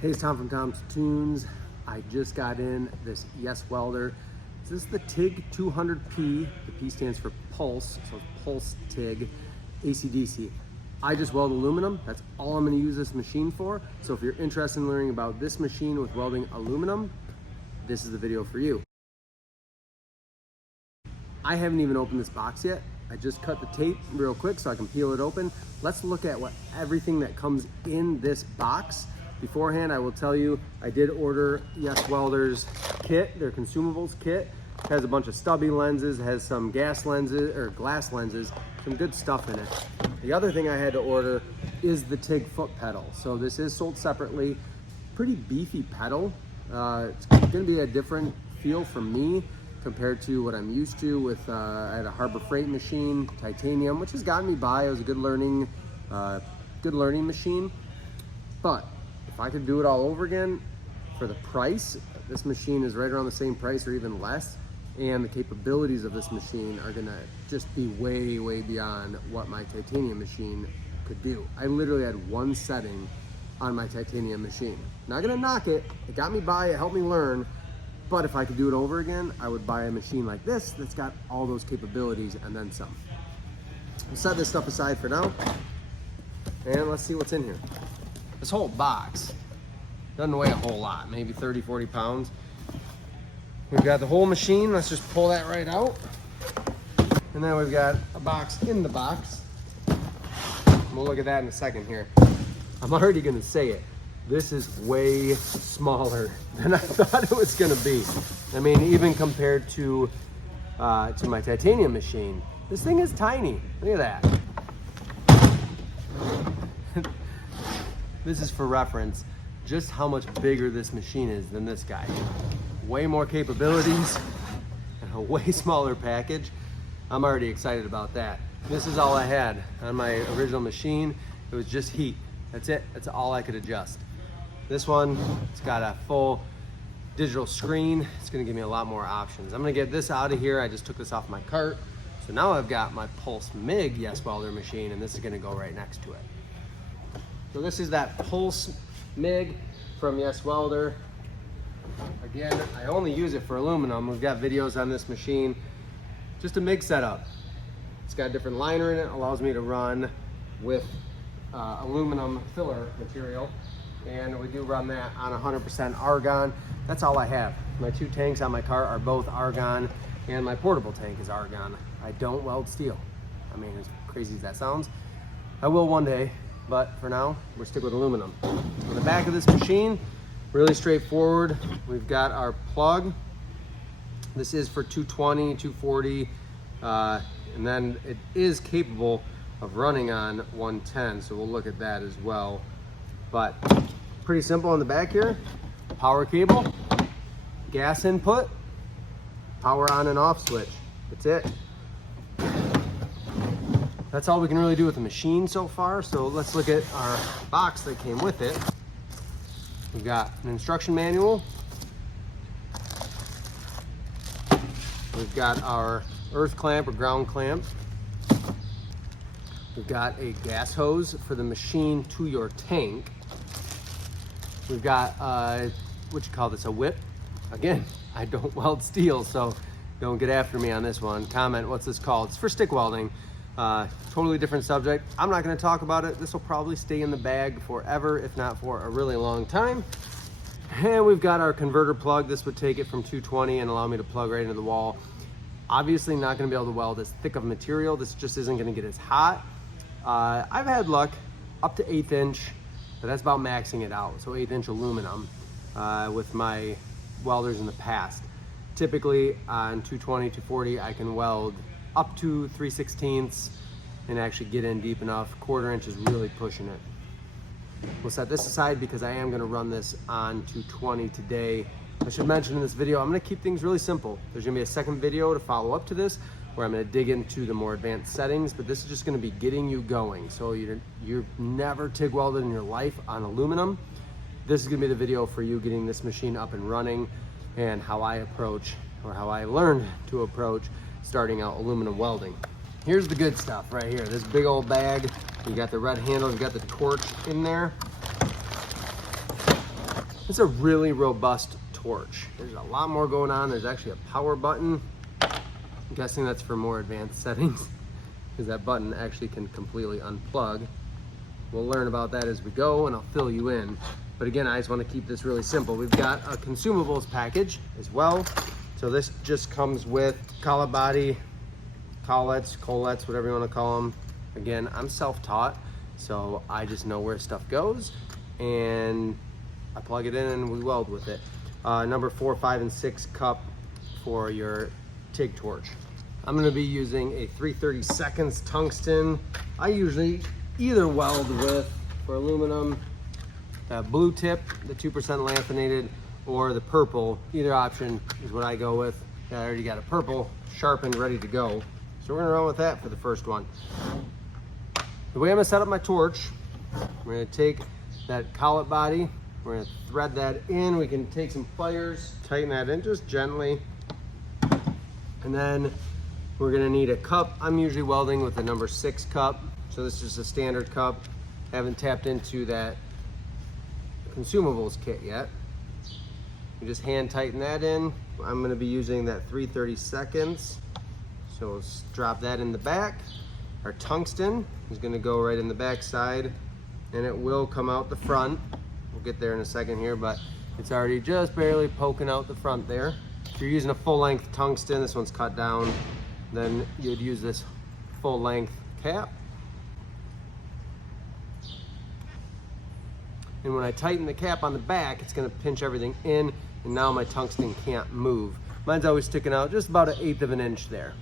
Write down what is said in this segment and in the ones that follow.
Hey, it's Tom from Tom's Toons. I just got in this YesWelder. This is the TIG200P. The P stands for Pulse, so it's Pulse TIG ACDC. I just weld aluminum. That's all I'm going to use this machine for. So if you're interested in learning about this machine with welding aluminum, this is the video for you. I haven't even opened this box yet. I just cut the tape real quick so I can peel it open. Let's look at everything that comes in this box. Beforehand, I will tell you, I did order YesWelder's kit, their consumables kit. It has a bunch of stubby lenses, has some gas lenses, or glass lenses, some good stuff in it. The other thing I had to order is the TIG foot pedal. So this is sold separately. Pretty beefy pedal. It's gonna be a different feel for me compared to what I'm used to with, I had a Harbor Freight machine, titanium, which has gotten me by. It was a good learning machine. But if I could do it all over again for the price, this machine is right around the same price or even less. And the capabilities of this machine are gonna just be way, way beyond what my titanium machine could do. I literally had one setting on my titanium machine. Not gonna knock it, it got me by, it helped me learn, but if I could do it over again, I would buy a machine like this that's got all those capabilities and then some. We'll set this stuff aside for now, and let's see what's in here. This whole box doesn't weigh a whole lot, maybe 30, 40 pounds. We've got the whole machine. Let's just pull that right out. And then we've got a box in the box. We'll look at that in a second here. I'm already gonna say it. This is way smaller than I thought it was gonna be. I mean, even compared to my titanium machine, this thing is tiny. Look at that. This is for reference, just how much bigger this machine is than this guy. Way more capabilities and a way smaller package. I'm already excited about that. This is all I had on my original machine. It was just heat. That's it. That's all I could adjust. This one, it's got a full digital screen. It's gonna give me a lot more options. I'm gonna get this out of here. I just took this off my cart. So now I've got my Pulse MIG YesWelder machine, and this is gonna go right next to it. So this is that Pulse MIG from YesWelder. Again, I only use it for aluminum. We've got videos on this machine. Just a MIG setup. It's got a different liner in it, allows me to run with aluminum filler material. And we do run that on 100% argon. That's all I have. My two tanks on my car are both argon, and my portable tank is argon. I don't weld steel. I mean, as crazy as that sounds, I will one day. But for now, we're sticking with aluminum. On the back of this machine, really straightforward. We've got our plug. This is for 220, 240, and then it is capable of running on 110, so we'll look at that as well. But pretty simple on the back here. Power cable, gas input, power on and off switch. That's it. That's all we can really do with the machine so far. So let's look at our box that came with it. We've got an instruction manual. We've got our earth clamp or ground clamp. We've got a gas hose for the machine to your tank. We've got, what you call this, a whip. Again, I don't weld steel, so don't get after me on this one. Comment, what's this called? It's for stick welding. Totally different subject. I'm not going to talk about it. This will probably stay in the bag forever, if not for a really long time. And we've got our converter plug. This would take it from 220 and allow me to plug right into the wall. Obviously not going to be able to weld as thick of material. This just isn't going to get as hot. I've had luck up to 1/8 inch, but that's about maxing it out. So 1/8 inch aluminum with my welders in the past. Typically on 220, 240, I can weld up to 3/16 and actually get in deep enough. 1/4 inch is really pushing it. We'll set this aside because I am gonna run this on 220 today. I should mention in this video, I'm gonna keep things really simple. There's gonna be a second video to follow up to this where I'm gonna dig into the more advanced settings, but this is just gonna be getting you going. So you've never TIG welded in your life on aluminum. This is gonna be the video for you getting this machine up and running and how I approach, or how I learned to approach starting out aluminum welding. Here's the good stuff right here. This big old bag. You got the red handle, you got the torch in there. It's a really robust torch. There's a lot more going on. There's actually a power button. I'm guessing that's for more advanced settings because that button actually can completely unplug. We'll learn about that as we go and I'll fill you in. But again, I just want to keep this really simple. We've got a consumables package as well. So this just comes with collet body, collets, whatever you want to call them. Again, I'm self-taught, so I just know where stuff goes and I plug it in and we weld with it. Number 4, 5, and 6 cup for your TIG torch. I'm going to be using a 3/32 tungsten. I usually either weld with, for aluminum, the blue tip, the 2% lanthanated, or the purple. Either option is what I go with. I already got a purple sharpened, ready to go. So we're gonna run with that for the first one. The way I'm gonna set up my torch, we're gonna take that collet body, we're gonna thread that in. We can take some pliers, tighten that in just gently. And then we're gonna need a cup. I'm usually welding with the number 6 cup. So this is a standard cup. Haven't tapped into that consumables kit yet. You just hand tighten that in. I'm gonna be using that 3/32. So we'll drop that in the back. Our tungsten is gonna go right in the back side and it will come out the front. We'll get there in a second here, but it's already just barely poking out the front there. If you're using a full length tungsten, this one's cut down, then you'd use this full length cap. And when I tighten the cap on the back, it's gonna pinch everything in, and now my tungsten can't move. Mine's always sticking out just about 1/8 of an inch there.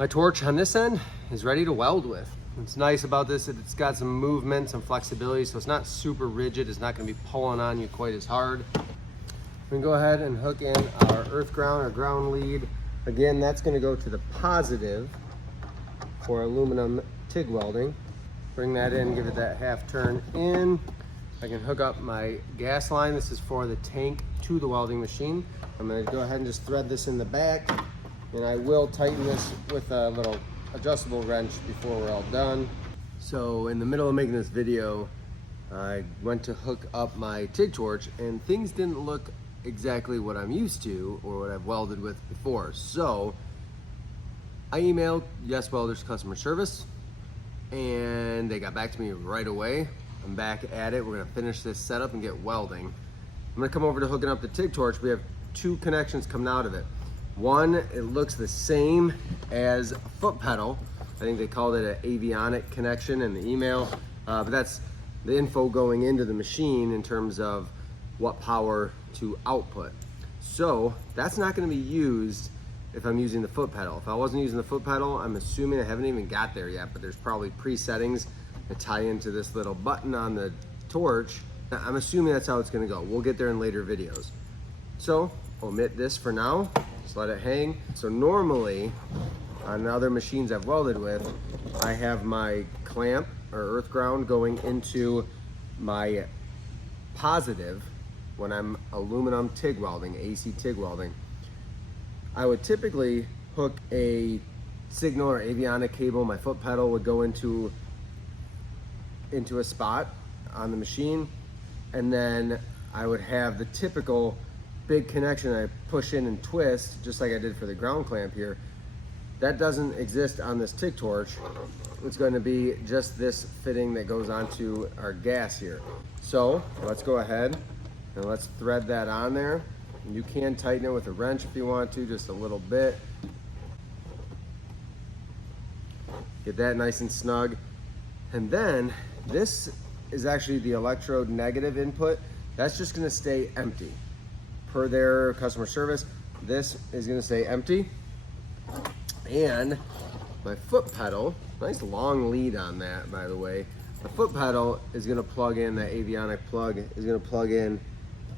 My torch on this end is ready to weld with. What's nice about this is it's got some movement, some flexibility, so it's not super rigid. It's not gonna be pulling on you quite as hard. We can go ahead and hook in our earth ground or ground lead. Again, that's gonna go to the positive for aluminum TIG welding. Bring that in, give it that half turn in. I can hook up my gas line. This is for the tank to the welding machine. I'm gonna go ahead and just thread this in the back, and I will tighten this with a little adjustable wrench before we're all done. So in the middle of making this video, I went to hook up my TIG torch and things didn't look exactly what I'm used to or what I've welded with before. So I emailed YesWelder's customer service and they got back to me right away. I'm back at it. We're gonna finish this setup and get welding. I'm gonna come over to hooking up the TIG torch. We have 2 connections coming out of it. One, it looks the same as a foot pedal. I think they called it an avionic connection in the email, but that's the info going into the machine in terms of what power to output. So that's not gonna be used if I'm using the foot pedal. If I wasn't using the foot pedal, I'm assuming, I haven't even got there yet, but there's probably pre-settings that tie into this little button on the torch. I'm assuming that's how it's gonna go. We'll get there in later videos. So omit this for now, just let it hang. So normally on other machines I've welded with, I have my clamp or earth ground going into my positive when I'm aluminum TIG welding, AC TIG welding. I would typically hook a signal or avionic cable. My foot pedal would go into a spot on the machine, and then I would have the typical big connection I push in and twist, just like I did for the ground clamp here. That doesn't exist on this TIG torch. It's going to be just this fitting that goes onto our gas here. So let's go ahead and let's thread that on there. You can tighten it with a wrench if you want to, just a little bit. Get that nice and snug. And then this is actually the electrode negative input. That's just gonna stay empty. Per their customer service, this is gonna stay empty. And my foot pedal, nice long lead on that, by the way. The foot pedal is gonna plug in, that avionic plug is gonna plug in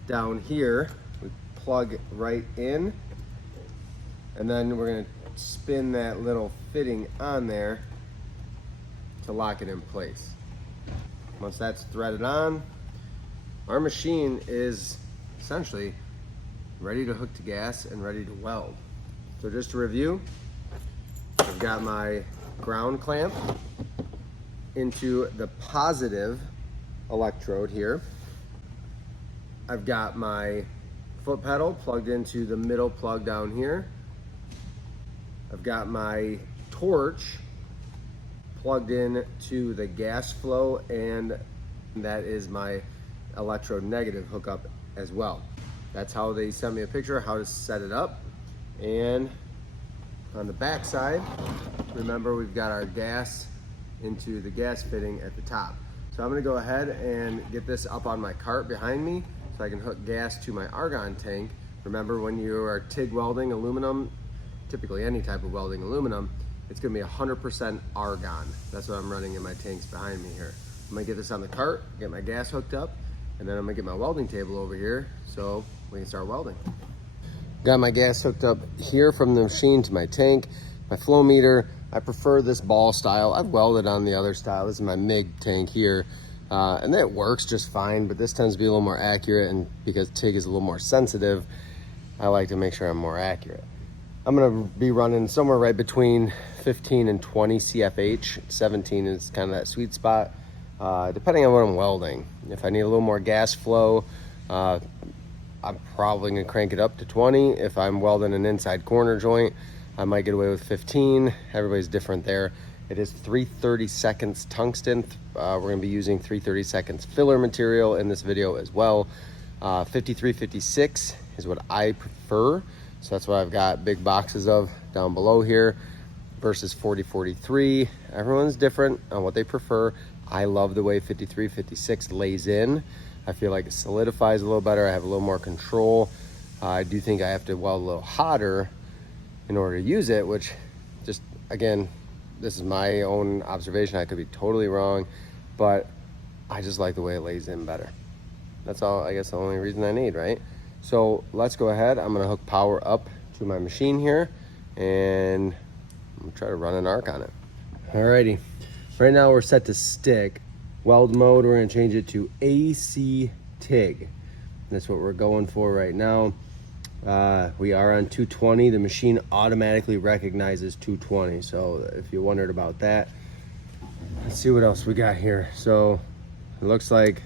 down here. We plug right in, and then we're gonna spin that little fitting on there to lock it in place. Once that's threaded on, our machine is essentially ready to hook to gas and ready to weld. So just to review, I've got my ground clamp into the positive electrode here. I've got my foot pedal plugged into the middle plug down here. I've got my torch plugged in to the gas flow, and that is my electronegative hookup as well. That's how they sent me a picture how to set it up. And on the back side, remember we've got our gas into the gas fitting at the top. So I'm gonna go ahead and get this up on my cart behind me so I can hook gas to my argon tank. Remember, when you are TIG welding aluminum, typically any type of welding aluminum, it's gonna be 100% argon. That's what I'm running in my tanks behind me here. I'm gonna get this on the cart, get my gas hooked up, and then I'm gonna get my welding table over here so we can start welding. Got my gas hooked up here from the machine to my tank. My flow meter, I prefer this ball style. I've welded on the other style. This is my MIG tank here. And that works just fine, but this tends to be a little more accurate, and because TIG is a little more sensitive, I like to make sure I'm more accurate. I'm gonna be running somewhere right between 15 and 20 CFH. 17 is kind of that sweet spot, depending on what I'm welding. If I need a little more gas flow, I'm probably gonna crank it up to 20. If I'm welding an inside corner joint, I might get away with 15. Everybody's different there. It is 3/32 tungsten. We're gonna be using 3/32 filler material in this video as well. 5356 is what I prefer. So that's what I've got big boxes of down below here versus 4043. Everyone's different on what they prefer. I love the way 5356 lays in. I feel like it solidifies a little better. I have a little more control. I do think I have to weld a little hotter in order to use it, which just, again, this is my own observation. I could be totally wrong, but I just like the way it lays in better. That's all, I guess, the only reason I need, right? So let's go ahead. I'm gonna hook power up to my machine here, and I'm gonna try to run an arc on it. Alrighty, right now we're set to stick. Weld mode, we're gonna change it to AC TIG. That's what we're going for right now. We are on 220. The machine automatically recognizes 220. So if you wondered about that, let's see what else we got here. So it looks like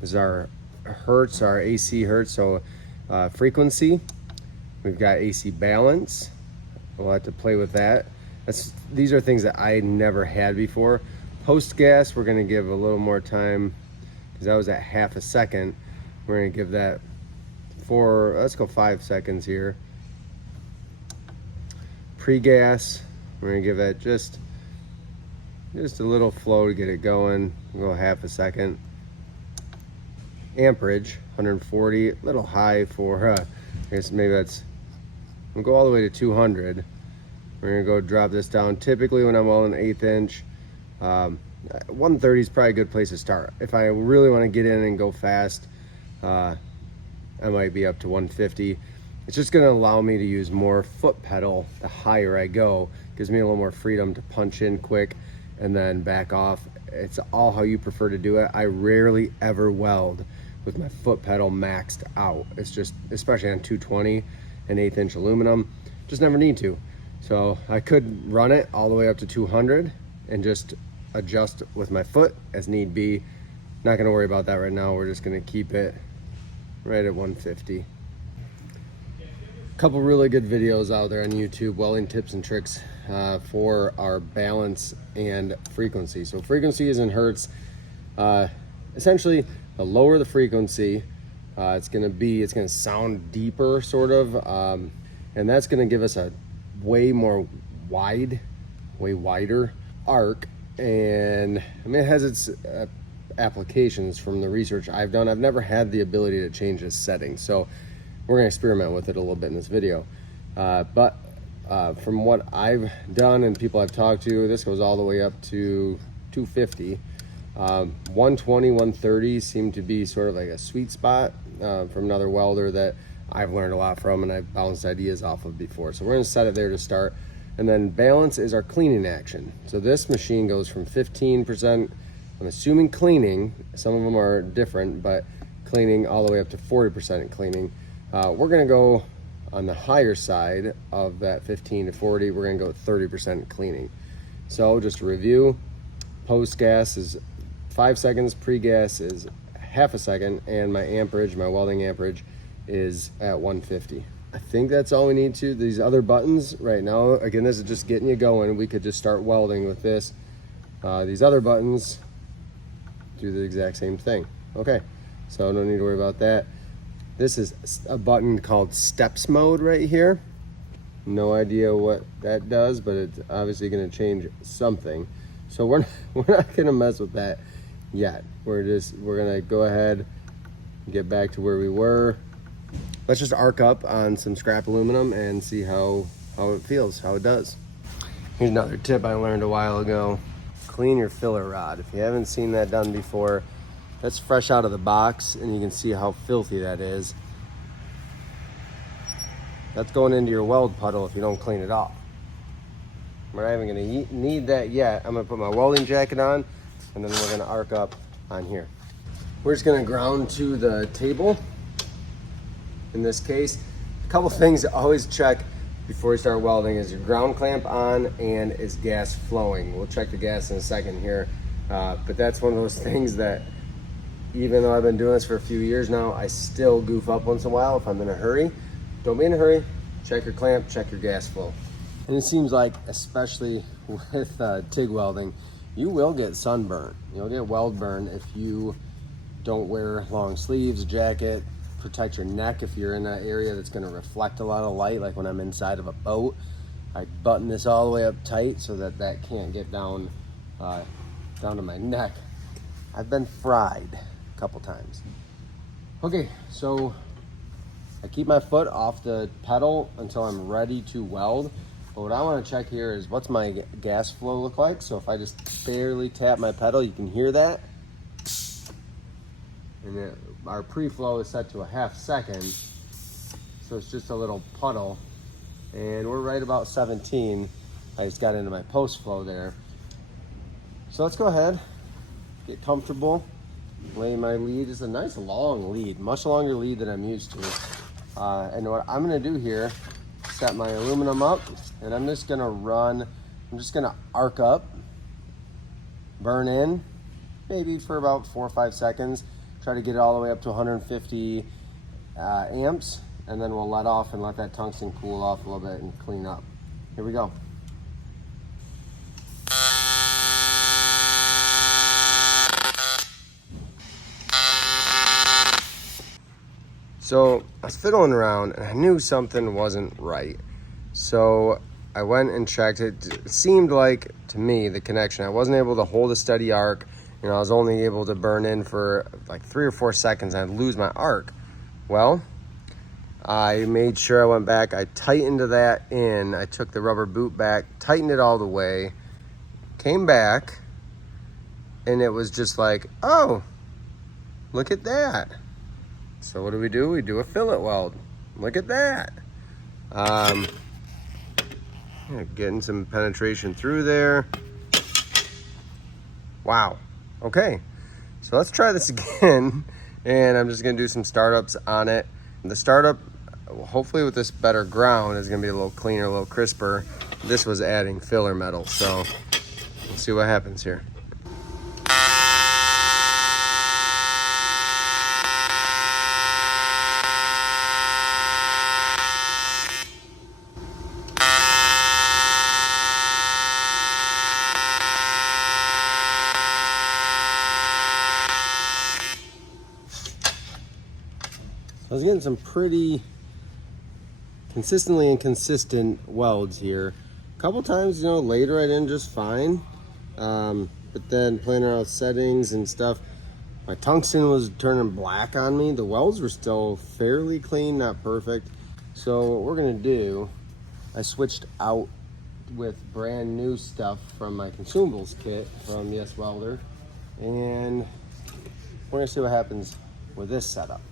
this is our hertz, our AC hertz. So frequency, we've got AC balance. We'll have to play with that. These are things that I never had before. Post gas, we're gonna give a little more time because that was at half a second. We're gonna give that for, let's go 5 seconds here. Pre-gas, we're gonna give that just a little flow to get it going. We'll go half a second. Amperage, 140, a little high for, I guess maybe we'll go all the way to 200. We're gonna go drop this down. Typically when I'm welding an 1/8 inch, 130 is probably a good place to start. If I really want to get in and go fast, I might be up to 150. It's just going to allow me to use more foot pedal the higher I go. Gives me a little more freedom to punch in quick and then back off. It's all how you prefer to do it. I rarely ever weld with my foot pedal maxed out. It's just, especially on 220 and 1/8 inch aluminum, just never need to. So I could run it all the way up to 200 and just adjust with my foot as need be. Not gonna worry about that right now. We're just gonna keep it right at 150. Couple really good videos out there on YouTube, welding tips and tricks for our balance and frequency. So frequency is in hertz. Essentially, the lower the frequency, it's gonna sound deeper, sort of, and that's gonna give us a way wider arc. And I mean, it has its applications from the research I've done. I've never had the ability to change this setting, so we're gonna experiment with it a little bit in this video. But from what I've done and people I've talked to, this goes all the way up to 250. 120, 130 seem to be sort of like a sweet spot from another welder that I've learned a lot from and I've bounced ideas off of before. So we're gonna set it there to start. And then balance is our cleaning action. So this machine goes from 15%, I'm assuming cleaning, some of them are different, but cleaning all the way up to 40% cleaning. We're gonna go on the higher side of that 15 to 40, we're gonna go 30% cleaning. So just to review, post gas is 5 seconds, pre-gas is half a second, and my amperage, my welding amperage, is at 150. I think that's all we need to. These other buttons right now, again, this is just getting you going. We could just start welding with this. These other buttons do the exact same thing. Okay, so no need to worry about that. This is a button called steps mode right here. No idea what that does, but it's obviously going to change something. So we're not going to mess with that yet. We're going to go ahead and get back to where we were. Let's just arc up on some scrap aluminum and see how it feels, how it does. Here's another tip I learned a while ago. Clean your filler rod. If you haven't seen that done before, that's fresh out of the box, and you can see how filthy that is. That's going into your weld puddle if you don't clean it off. We're not even going to need that yet. I'm going to put my welding jacket on, and then we're going to arc up on here. We're just going to ground to the table. In this case, a couple things to always check before you start welding is your ground clamp on and is gas flowing. We'll check the gas in a second here, but that's one of those things that even though I've been doing this for a few years now, I still goof up once in a while if I'm in a hurry. Don't be in a hurry, check your clamp, check your gas flow. And it seems like, especially with TIG welding, you will get sunburn. You'll get weld burn if you don't wear long sleeves, jacket, protect your neck if you're in an area that's going to reflect a lot of light. Like when I'm inside of a boat, I button this all the way up tight so that can't get down to my neck. I've been fried a couple times. Okay, so I keep my foot off the pedal until I'm ready to weld. But what I want to check here is what's my gas flow look like. So if I just barely tap my pedal, you can hear that. And our pre-flow is set to a half second, so it's just a little puddle, and we're right about 17. I just got into my post flow there. So let's go ahead, get comfortable, lay my lead. It's a nice long lead, much longer lead than I'm used to. And what I'm going to do here, set my aluminum up, and I'm just going to arc up, burn in, maybe for about 4 or 5 seconds. Try to get it all the way up to 150 amps, and then we'll let off and let that tungsten cool off a little bit and clean up. Here we go. So I was fiddling around and I knew something wasn't right. So I went and checked it. It seemed like, to me, the connection, I wasn't able to hold a steady arc. You know, I was only able to burn in for like 3 or 4 seconds and I'd lose my arc. Well, I made sure I went back, I tightened that in, I took the rubber boot back, tightened it all the way, came back, and it was just like, oh, look at that. So what do? We do a fillet weld. Look at that. Getting some penetration through there. Wow. Okay, so let's try this again, and I'm just gonna do some startups on it. The startup, hopefully with this better ground, is gonna be a little cleaner, a little crisper. This was adding filler metal, so we'll see what happens here. I was getting some pretty consistently inconsistent welds here. A couple times, later I did just fine. But then playing around with settings and stuff, my tungsten was turning black on me. The welds were still fairly clean, not perfect. So what we're gonna do, I switched out with brand new stuff from my consumables kit from YesWelder, and we're gonna see what happens with this setup.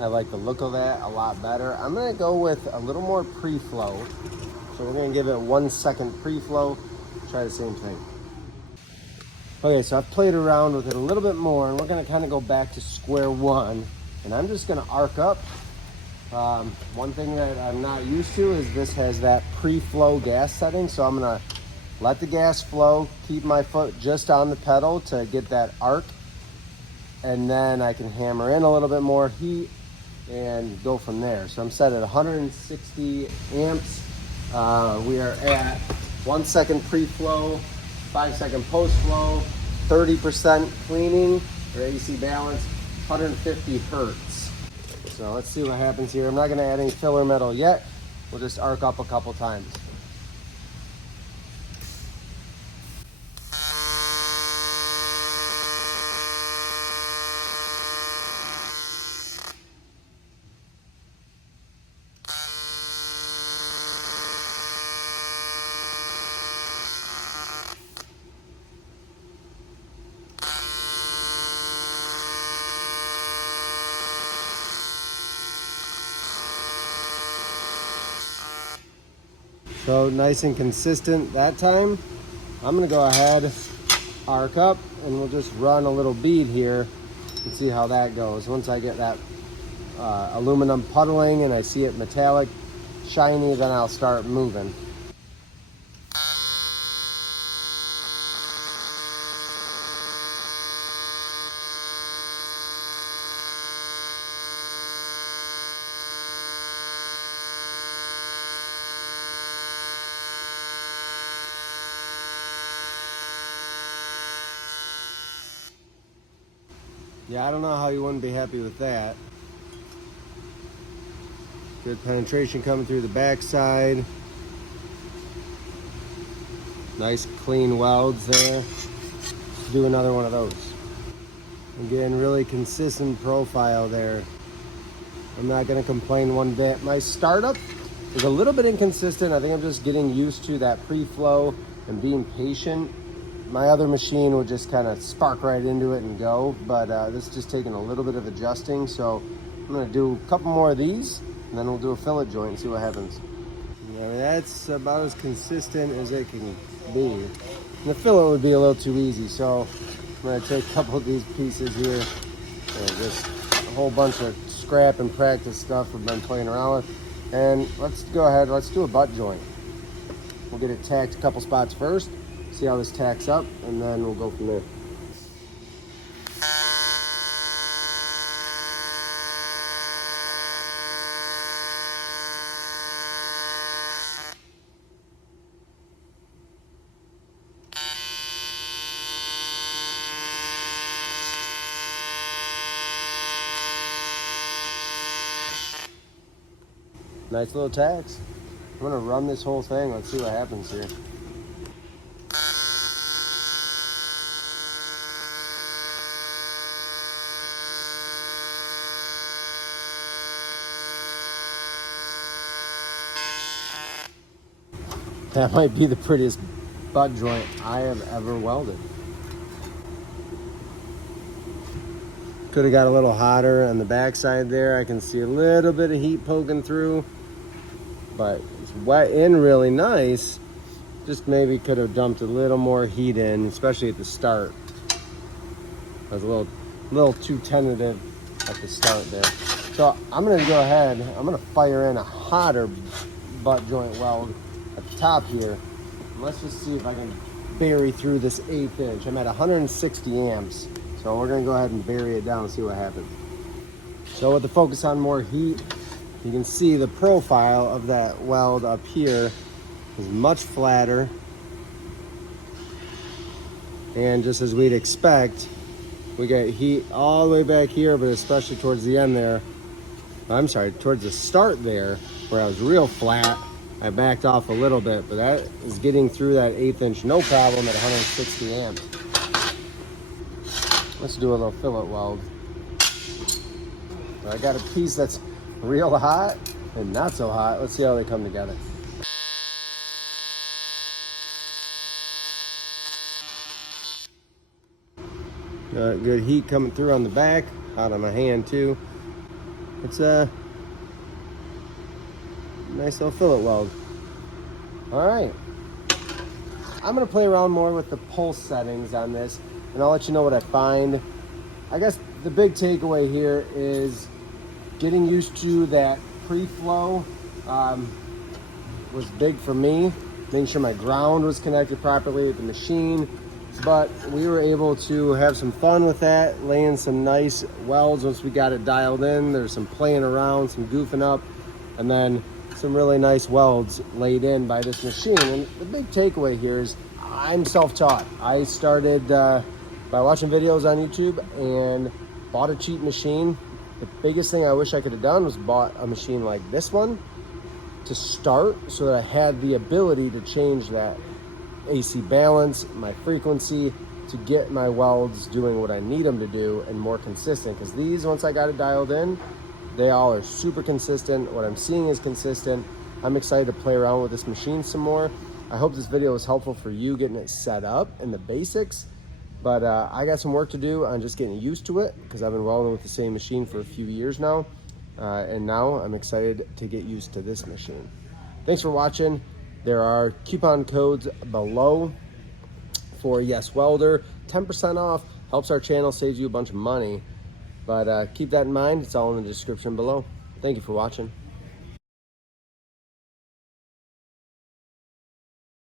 I like the look of that a lot better. I'm gonna go with a little more pre-flow. So we're gonna give it 1 second pre-flow, try the same thing. Okay, so I've played around with it a little bit more, and we're gonna kind of go back to square one. And I'm just gonna arc up One thing that I'm not used to is this has that pre-flow gas setting, so I'm gonna let the gas flow, keep my foot just on the pedal to get that arc, and then I can hammer in a little bit more heat and go from there. So I'm set at 160 amps. We are at 1 second pre-flow, 5 second post-flow, 30% cleaning or AC balance, 150 hertz. So let's see what happens here. I'm not gonna add any filler metal yet. We'll just arc up a couple times. So nice and consistent that time. I'm gonna go ahead, arc up, and we'll just run a little bead here and see how that goes. Once I get that aluminum puddling and I see it metallic, shiny, then I'll start moving. Yeah, I don't know how you wouldn't be happy with that. Good penetration coming through the backside. Nice clean welds there. Let's do another one of those. Again, really consistent profile there. I'm not gonna complain one bit. My startup is a little bit inconsistent. I think I'm just getting used to that pre-flow and being patient. My other machine would just kind of spark right into it and go, but this is just taking a little bit of adjusting. So I'm gonna do a couple more of these and then we'll do a fillet joint and see what happens. Yeah, that's about as consistent as it can be. And the fillet would be a little too easy, so I'm gonna take a couple of these pieces here and just a whole bunch of scrap and practice stuff we've been playing around with. And let's go ahead, let's do a butt joint. We'll get it tacked a couple spots first, see how this tacks up, and then we'll go from there. Nice little tacks. I'm gonna run this whole thing. Let's see what happens here. That might be the prettiest butt joint I have ever welded. Could have got a little hotter on the backside there. I can see a little bit of heat poking through, but it's wet in really nice. Just maybe could have dumped a little more heat in, especially at the start. I was a little too tentative at the start there. So I'm gonna go ahead, I'm gonna fire in a hotter butt joint weld at the top here. And let's just see if I can bury through this 1/8 inch. I'm at 160 amps. So we're gonna go ahead and bury it down and see what happens. So with the focus on more heat, you can see the profile of that weld up here is much flatter. And just as we'd expect, we get heat all the way back here, but especially towards the end there. I'm sorry, towards the start there, where I was real flat. I backed off a little bit, but that is getting through that 1/8 inch no problem at 160 amps. Let's do a little fillet weld. I got a piece that's real hot and not so hot. Let's see how they come together. Got good heat coming through on the back, hot on my hand too. It's a nice little fillet weld. All right, I'm gonna play around more with the pulse settings on this, and I'll let you know what I find. I guess the big takeaway here is getting used to that pre-flow was big for me, making sure my ground was connected properly with the machine. But we were able to have some fun with that, laying some nice welds once we got it dialed in. There's some playing around, some goofing up, and then some really nice welds laid in by this machine. And the big takeaway here is I'm self-taught. I started by watching videos on YouTube and bought a cheap machine. The biggest thing I wish I could have done was bought a machine like this one to start, so that I had the ability to change that AC balance, my frequency, to get my welds doing what I need them to do and more consistent. Because these, once I got it dialed in, they all are super consistent. What I'm seeing is consistent. I'm excited to play around with this machine some more. I hope this video was helpful for you getting it set up and the basics. But I got some work to do on just getting used to it, because I've been welding with the same machine for a few years now. And now I'm excited to get used to this machine. Thanks for watching. There are coupon codes below for YesWelder. 10% off, helps our channel, saves you a bunch of money. But keep that in mind. It's all in the description below. Thank you for watching.